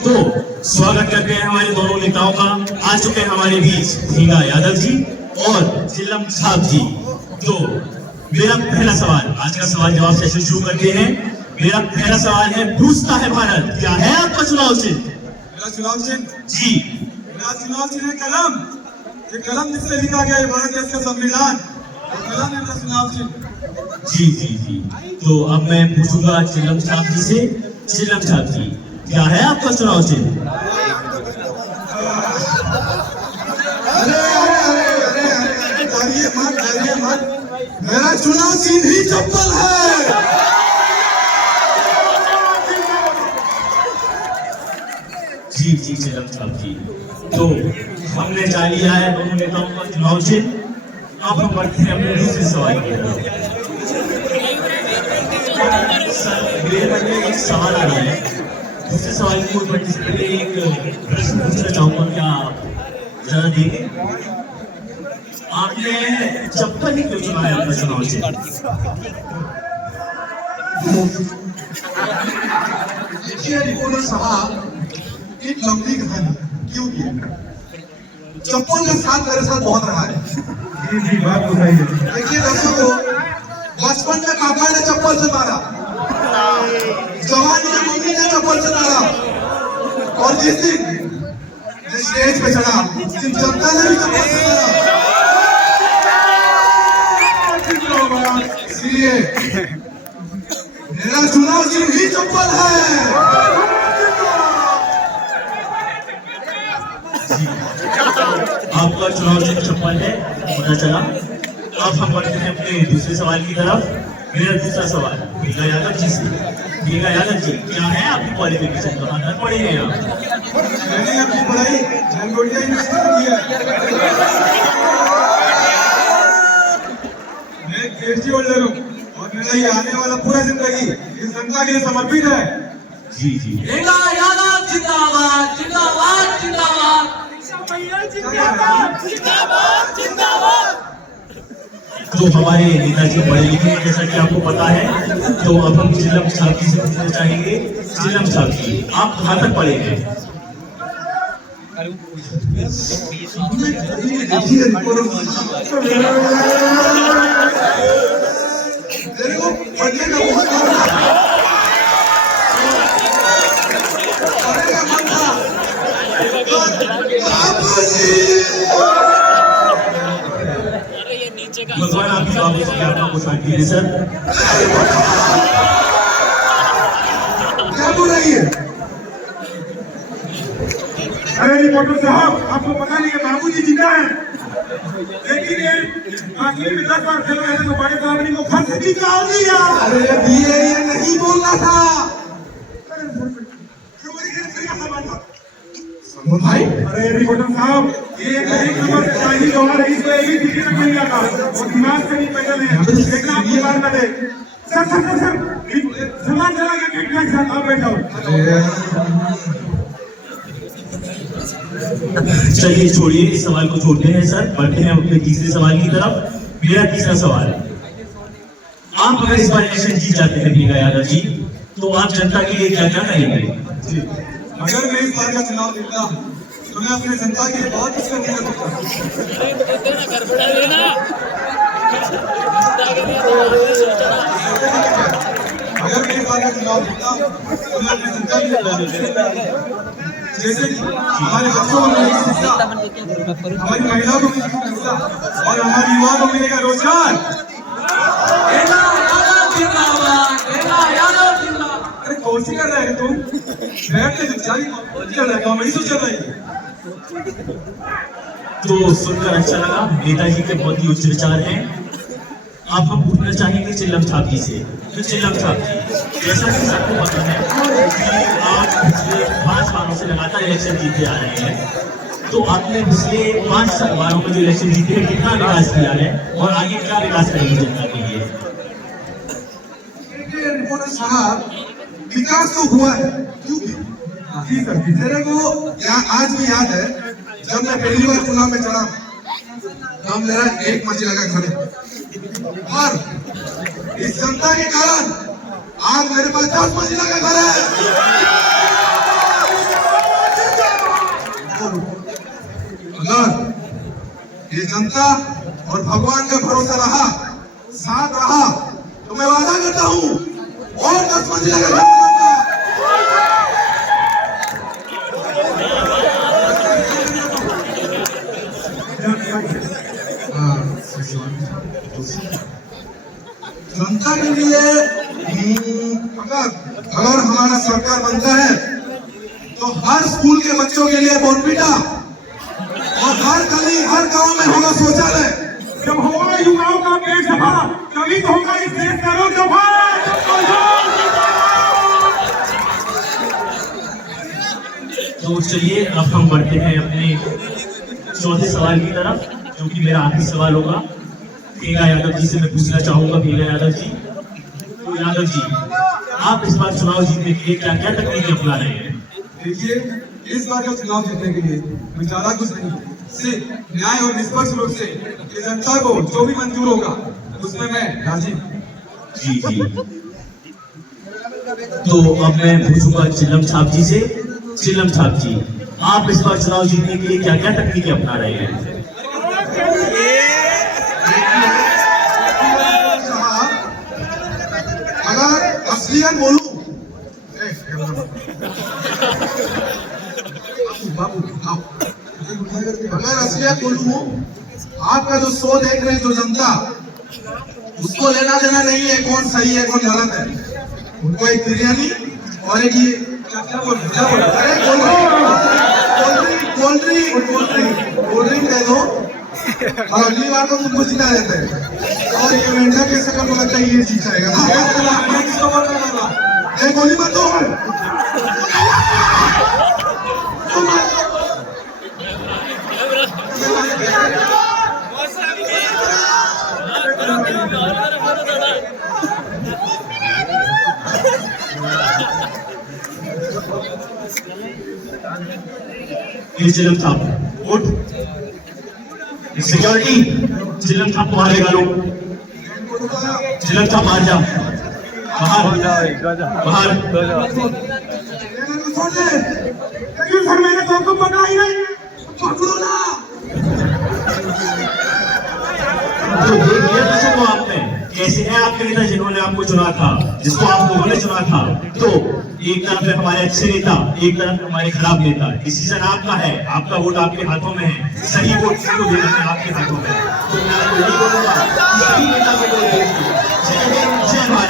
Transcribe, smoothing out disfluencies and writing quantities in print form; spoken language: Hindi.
तो स्वागत करते हैं हमारे दोनों नेताओं का। आ चुके हैं हमारे बीच भीगा यादव जी और चिल्लम साहब जी। तो मेरा पहला सवाल, आज का सवाल जवाब सेशन शुरू करते हैं। मेरा पहला सवाल है, पूछता है भारत, क्या है आपका चुनाव चिन्ह? मेरा चुनाव चिन्ह जी, मेरा चुनाव चिन्ह है कलम। ये कलम जिससे लिखा गया है भारत देश का संविधान, वो कलम है मेरा चुनाव चिन्ह। जी जी जी। तो अब मैं पूछूंगा चिल्लम साहब जी से। चिल्लम साहब जी, क्या है आपका चुनाव चिन्ह? डरिए मत, मेरा चुनाव चिन्ह ही चप्पल है। जी जी चिल्लम साहब जी, तो हमने जान लिया है दोनों नेताओं का चुनाव चिन्ह। अब हम बढ़ते हैं अपने दूसरे सवाल की तरफ। मेरे मन में एक सवाल आ रहा है। दूसरे सवाल की ओर बढ़ने से पहले एक प्रश्न पूछना चाहूंगा, क्या आप जरा देंगे? आपने चप्पल ही क्यों चुना है अपना चुनाव चिन्ह? देखिए रिपोर्टर साहब, एक लंबी कहानी क्योंकि चप्पल का साथ मेरे साथ बहुत रहा है। जी जी, बात तो सही है। देखिए दर्शकों, बचपन में पापा ने चप्पल से मारा, जवानी में मम्मी ने चप्पल से मारा, और जिस दिन मैं स्टेज पे चढ़ा उस दिन जनता ने भी चप्पल से मारा। इसलिए मेरा चुनाव चिन्ह ही चप्पल है। आपका चुनाव चिन्ह चप्पल है, पता चला। अब हम बढ़ते हैं अपने दूसरे सवाल की तरफ। मेरा दूसरा सवाल भीगा यादव जी से। भीगा यादव जी, क्या है आपकी क्वालिफिकेशन? कहाँ तक पढ़े हैं आप? मैंने अपनी पढ़ाई झंगोटिया यूनिवर्सिटी में की है। मैं एक पीएचडी होल्डर हूँ और मेरा ये आने वाला पूरा जिंदगी इस जनता के लिए समर्पित है। जी जी। भीगा यादव जिंदाबाद जिंदाबाद जिंदाबाद जिंदाबाद जिंदाबाद। तो हमारे नेताजी पढ़े लिखे हैं जैसा कि आपको पता है। तो अब हम चिल्लम साहब जी से पूछना चाहेंगे। चिल्लम साहब जी, आप कहाँ तक पढ़े हैं? मेरे को पढ़ने का बहुत मन था। भगवान आपकी बाबू से आपका को शांति दे सर। क्या बोल रही है? अरे रिपोर्टर साहब, आपको पता नहीं है बाबूजी जिंदा है, लेकिन ये आखिरी में 10 बार खेल रहे थे तो बड़े साहब को घर से निकाल दिया। अरे ये नहीं बोलना था। भाई, अरे रिपोर्टर साहब, ये एक नंबर से शाही जवाहर है, इसको एक ही किसी ने मिल गया था और दिमाग से नहीं पैदल है, देखना आपको मार न दे। सर सामान चला गया, गेट के साथ आप बैठ जाओ। चलिए छोड़िए, इस सवाल को छोड़ते हैं सर। बढ़ते हैं अपने तीसरे सवाल की तरफ। मेरा तीसरा सवाल, आप अगर इस बार इलेक्शन जीत जाते हैं भीगा यादव जी, तो आप जनता के लिए क्या क्या करेंगे? अगर मैं इस बार का चुनाव जीता तो मैं अपने जनता के लिए बहुत कुछ करने का सोचता अगर मैं इस बार का चुनाव जीता तो मैं अपने जनता के लिए बहुत कुछ करूंगा। जैसे कि हमारे बच्चों को मिलेगी शिक्षा, हमारी महिलाओं को मिलेगी शिक्षा और हमारे युवाओं को मिलेगा रोजगार। अरे कौन सी कर रहे हैं तुम? बैठ के चल रहा है, कॉमेडी शो चल रही है। तो सुनकर अच्छा लगा, नेताजी के बहुत ही उच्च विचार हैं। अब हम पूछना चाहेंगे चिल्लम साहब जी से। तो चिल्लम साहब जी, जैसा कि सबको पता है कि आप पिछले 5 बारों से लगातार इलेक्शन जीते आ रहे हैं, तो आपने पिछले 5 बारों में जो इलेक्शन जीते हैं कितना विकास किया है और आगे क्या विकास करेंगे जनता के लिए? रिपोर्टर साहब, विकास तो हुआ है, क्योंकि जी सर, मेरे को आज भी याद है जब मैं पहली बार चुनाव में चढ़ा तब मेरा 1 मंजिला का घर है और इस जनता के कारण आज मेरे पास 10 मंजिला का घर है। अगर ये जनता और भगवान का भरोसा रहा, साथ रहा, तो मैं वादा करता हूँ और 10 मंजिला का घर बनाऊंगा। जनता के लिए अगर हमारा सरकार बनता है तो हर स्कूल के बच्चों के लिए बॉर्नविटा और हर गली हर गांव में होगा शौचालय। जब होगा युवाओं का पेट सफा तभी तो होगा इस देश का रोड सफा। तो चलिए अब हम बढ़ते हैं अपने चौथे सवाल की तरफ, जो कि मेरा आखिरी सवाल होगा। प्रियंका यादव जी से मैं पूछना चाहूंगा। प्रियंका यादव जी, तो यादव जी, आप इस बार चुनाव जीतने के लिए क्या क्या तकनीकें अपना रहे हैं? देखिए, इस बार का चुनाव जीतने के लिए मैं ज्यादा कुछ नहीं, सिर्फ न्याय और निष्पक्ष रूप से ये जनता को जो भी मंजूर होगा उसमें मैं राजी हूँ। जी जी। तो अब मैं पूछूंगा चिल्लम छाप जी से। चिल्लम छाप जी, आप इस बार चुनाव जीतने के लिए क्या क्या तकनीकें अपना रहे हैं? अगर असलियत बोलूं, अगर असलियत बोलूं, आपका जो शो देख रहे हैं जो जनता, उसको लेना देना नहीं है कौन सही है कौन गलत है। उनको एक बिरयानी और एक ये क्या बोल अरे कोल्ड ड्रिंक दे दो और अगली बार तो तुमको जिता देते हैं। और ये मेंढक के सकल को लगता है ये जीत जाएगा। गोली मत दो। चिल्लम छाप उठ, सिक्योरिटी चिल्लम छाप को बाहर निकालो। चिल्लम छाप बाहर जा, बाहर लेकिन सर मैंने तो आपको पकड़ा ही नहीं। पकड़ो ना। तो देख लिया दर्शकों आपने कैसे है आपके नेता जिन्होंने आपको चुना था, जिसको आप लोगों ने चुना था। तो एक तरफ है हमारे अच्छे नेता, एक तरफ हमारे खराब नेता। डिसीजन आपका है, आपका वोट आपके हाथों में है। सही वोट किसको देना है आपके हाथों में। तो मैं आपको यही बोलूंगा, सही नेता को वोट दीजिए। जय हिंद, जय भारत।